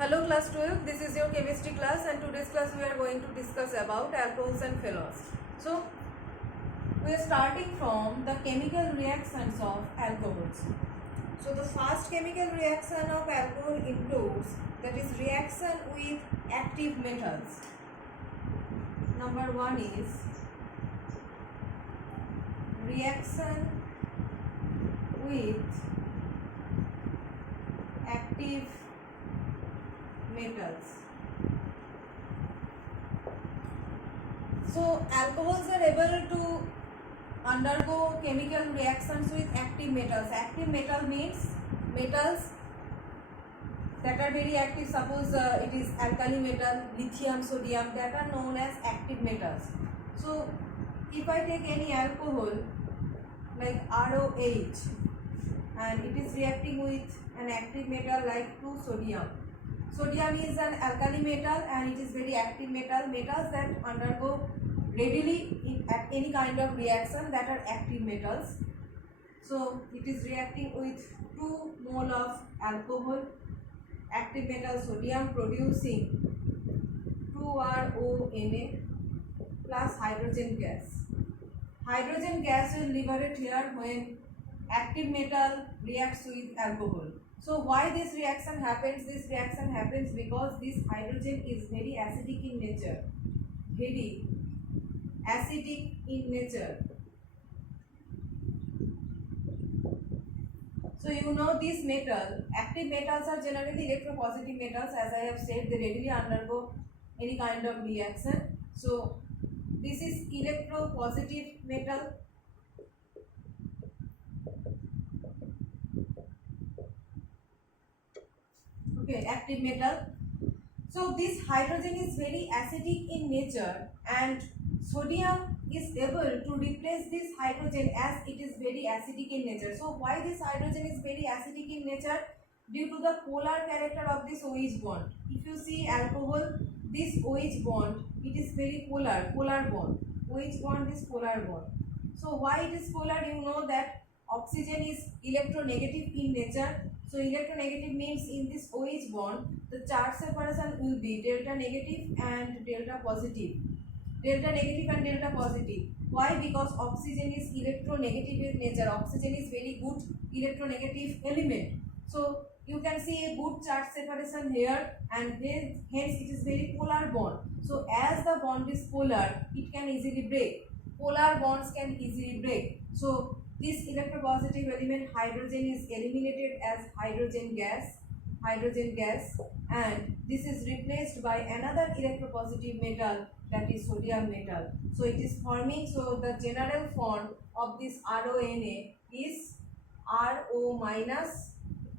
Hello class 12, this is your chemistry class and today's class we are going to discuss about alcohols and phenols. So, we are starting from the chemical reactions of alcohols. So, the first chemical reaction of alcohol includes, that is reaction with active metals. Number one is reaction with active metals. So alcohols are able to undergo chemical reactions with active metals. Active metal means metals that are very active. Suppose it is alkali metal, lithium, sodium, that are known as active metals. So if I take any alcohol like ROH and it is reacting with an active metal like 2 sodium. Sodium is an alkali metal and it is very active metal. Metals that undergo readily at any kind of reaction that are active metals. So it is reacting with 2 mole of alcohol, active metal sodium, producing 2RONA plus hydrogen gas. Hydrogen gas will liberate here when active metal reacts with alcohol. So why this reaction happens? This reaction happens because this hydrogen is very acidic in nature. Very acidic in nature. So you know this metal, active metals are generally electropositive metals. As I have said, they readily undergo any kind of reaction. So this is electropositive metal. Okay, active metal. So this hydrogen is very acidic in nature and sodium is able to replace this hydrogen as it is very acidic in nature. So why this hydrogen is very acidic in nature? Due to the polar character of this OH bond. If you see alcohol, this OH bond, it is very polar bond. OH bond is polar bond. So why it is polar? You know that oxygen is electronegative in nature. So electronegative means in this OH bond, the charge separation will be delta negative and delta positive. Delta negative and delta positive. Why? Because oxygen is electronegative in nature. Oxygen is very good electronegative element. So you can see a good charge separation here and hence it is very polar bond. So as the bond is polar, it can easily break. Polar bonds can easily break. So this electropositive element hydrogen is eliminated as hydrogen gas, and this is replaced by another electropositive metal, that is sodium metal. So it is forming, so the general form of this RONA is RO minus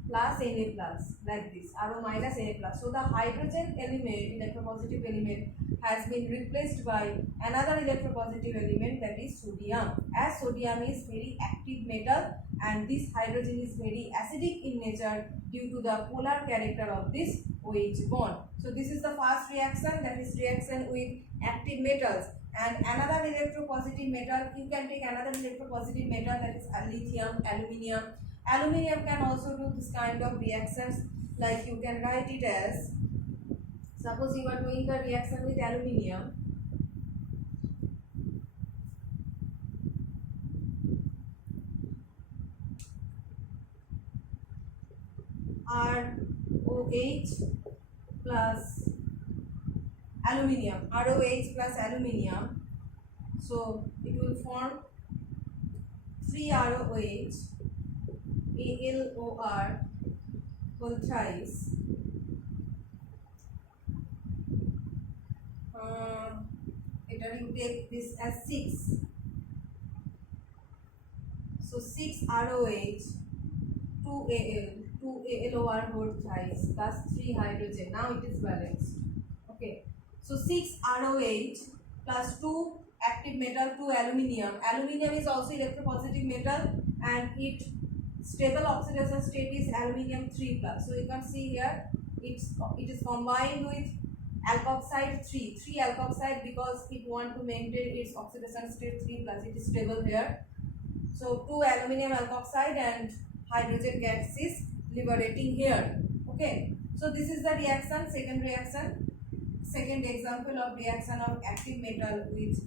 plus Na plus, like this, RO minus Na plus. So the hydrogen element, electropositive element, has been replaced by another electropositive element, that is sodium. As sodium is very active metal and this hydrogen is very acidic in nature due to the polar character of this OH bond. So this is the first reaction, that is reaction with active metals. And another electropositive metal, you can take another electropositive metal, that is lithium, aluminium. Aluminium can also do this kind of reactions, like you can write it as, suppose you are doing the reaction with aluminium, ROH plus aluminium, ROH plus aluminium. So it will form 3 ROH, ALOR whole thrice. You take this as 6. So 6 ROH, 2 ALOR whole thrice plus 3 hydrogen. Now it is balanced. Okay. So 6 ROH plus 2 active metal, 2 aluminium. Aluminium is also electropositive metal and its stable oxidation state is aluminium 3 plus. So you can see here it is combined with alkoxide 3 alkoxide, because it want to maintain its oxidation state 3 plus, it is stable here. So 2 aluminium alkoxide and hydrogen gas is liberating here. Okay, so this is the reaction, second reaction, second example of reaction of active metal with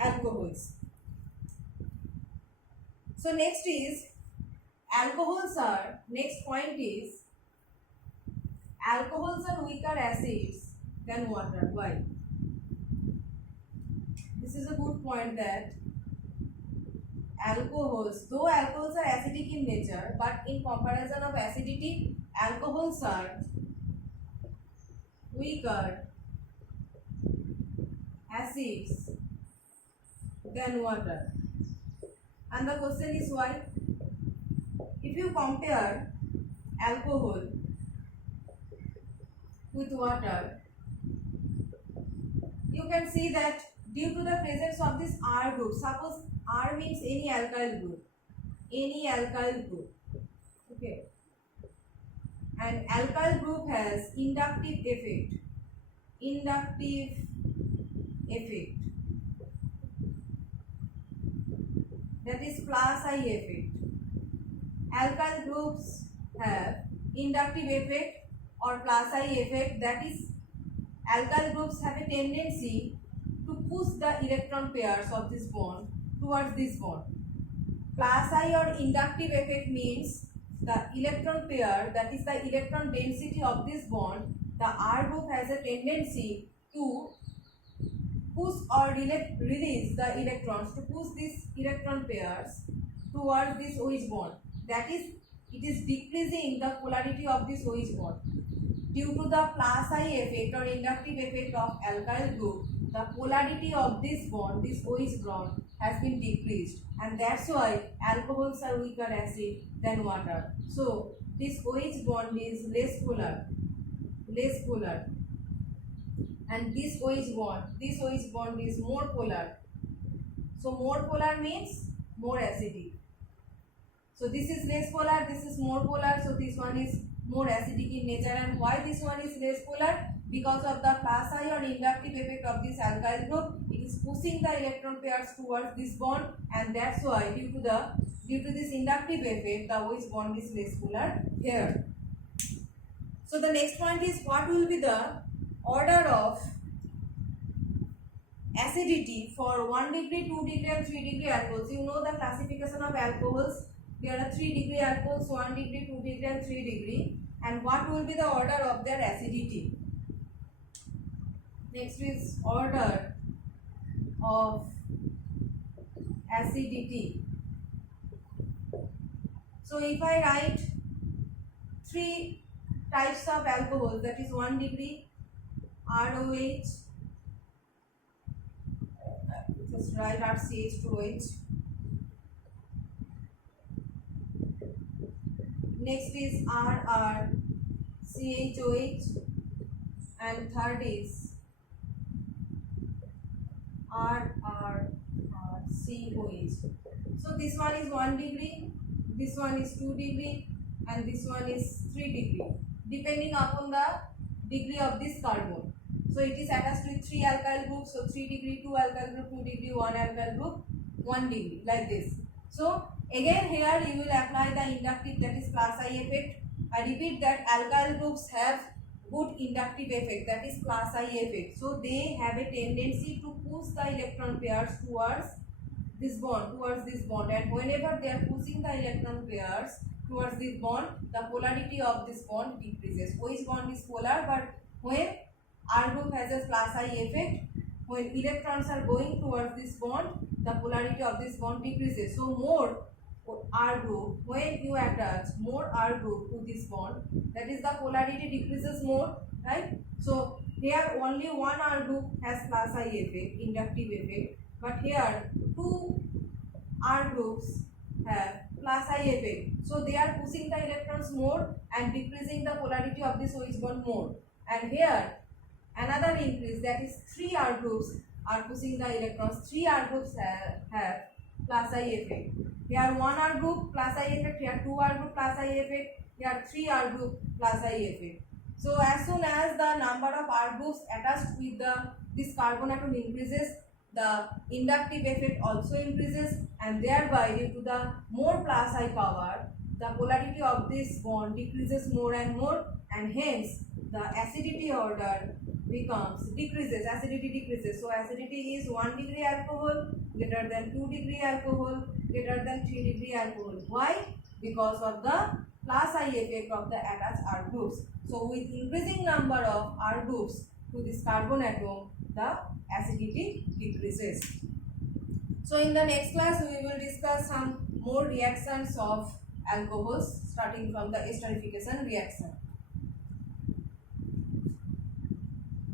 alcohols. So next is alcohols are, next point is alcohols are weaker acids than water. Why? This is a good point that alcohols, though alcohols are acidic in nature, but in comparison of acidity, alcohols are weaker acids than water. And the question is why? If you compare alcohol with water, you can see that due to the presence of this R group, suppose R means any alkyl group, okay, and alkyl group has inductive effect, that is plus I effect. Alkyl groups have inductive effect or plus I effect, that is alkyl groups have a tendency to push the electron pairs of this bond towards this bond. Plus I or inductive effect means the electron pair, that is the electron density of this bond, the R group has a tendency to push or release the electrons, to push these electron pairs towards this OH bond. That is, it is decreasing the polarity of this OH bond. Due to the plus I effect or inductive effect of alkyl group, the polarity of this bond, this OH bond, has been decreased, and that's why alcohols are weaker acid than water. So this OH bond is less polar, and this OH bond is more polar. So more polar means more acidic. So this is less polar, this is more polar, so this one is more acidic in nature. And why this one is less polar? Because of the plus I or inductive effect of this alkyl group, it is pushing the electron pairs towards this bond, and that's why due to this inductive effect, the OH bond is less polar here. So the next point is, what will be the order of acidity for 1 degree, 2 degree and 3 degree alcohols? You know the classification of alcohols. There are 3 degree alcohols, 1 degree, 2 degree and 3 degree. And what will be the order of their acidity? Next is order of acidity. So if I write 3 types of alcohol, that is 1 degree, ROH, just write RCH2OH. Next is RRCHOH, and third is RRCOH. So this one is 1 degree, this one is 2 degree, and this one is 3 degree, depending upon the degree of this carbon. So it is attached with 3 alkyl groups, so 3 degree, 2 alkyl group, 2 degree, 1 alkyl group, 1 degree, like this. So again here you will apply the inductive, that is plus I effect. I repeat that alkyl groups have good inductive effect, that is plus I effect. So they have a tendency to push the electron pairs towards this bond, and whenever they are pushing the electron pairs towards this bond, the polarity of this bond decreases. OH bond is polar, but when R group has a plus I effect, when electrons are going towards this bond, the polarity of this bond decreases. So more R group, when you attach more R group to this bond, that is the polarity decreases more, right? So here only one R group has plus I effect, inductive effect, but here 2 R groups have plus I effect. So they are pushing the electrons more and decreasing the polarity of this OH bond more. And here another increase, that is 3 R groups are pushing the electrons. 3 R groups have plus I effect. Here 1 R group plus I effect, here 2 R group plus I effect, here 3 R group plus I effect. So as soon as the number of R groups attached with this carbon atom increases, the inductive effect also increases, and thereby due to the more plus I power, the polarity of this bond decreases more and more, and hence the acidity order becomes decreases, acidity decreases. So acidity is 1 degree alcohol greater than 2 degree alcohol greater than 3 degree alcohol. Why? Because of the plus I effect of the attached R groups. So with increasing number of R groups to this carbon atom, the acidity decreases. So in the next class we will discuss some more reactions of alcohols starting from the esterification reaction.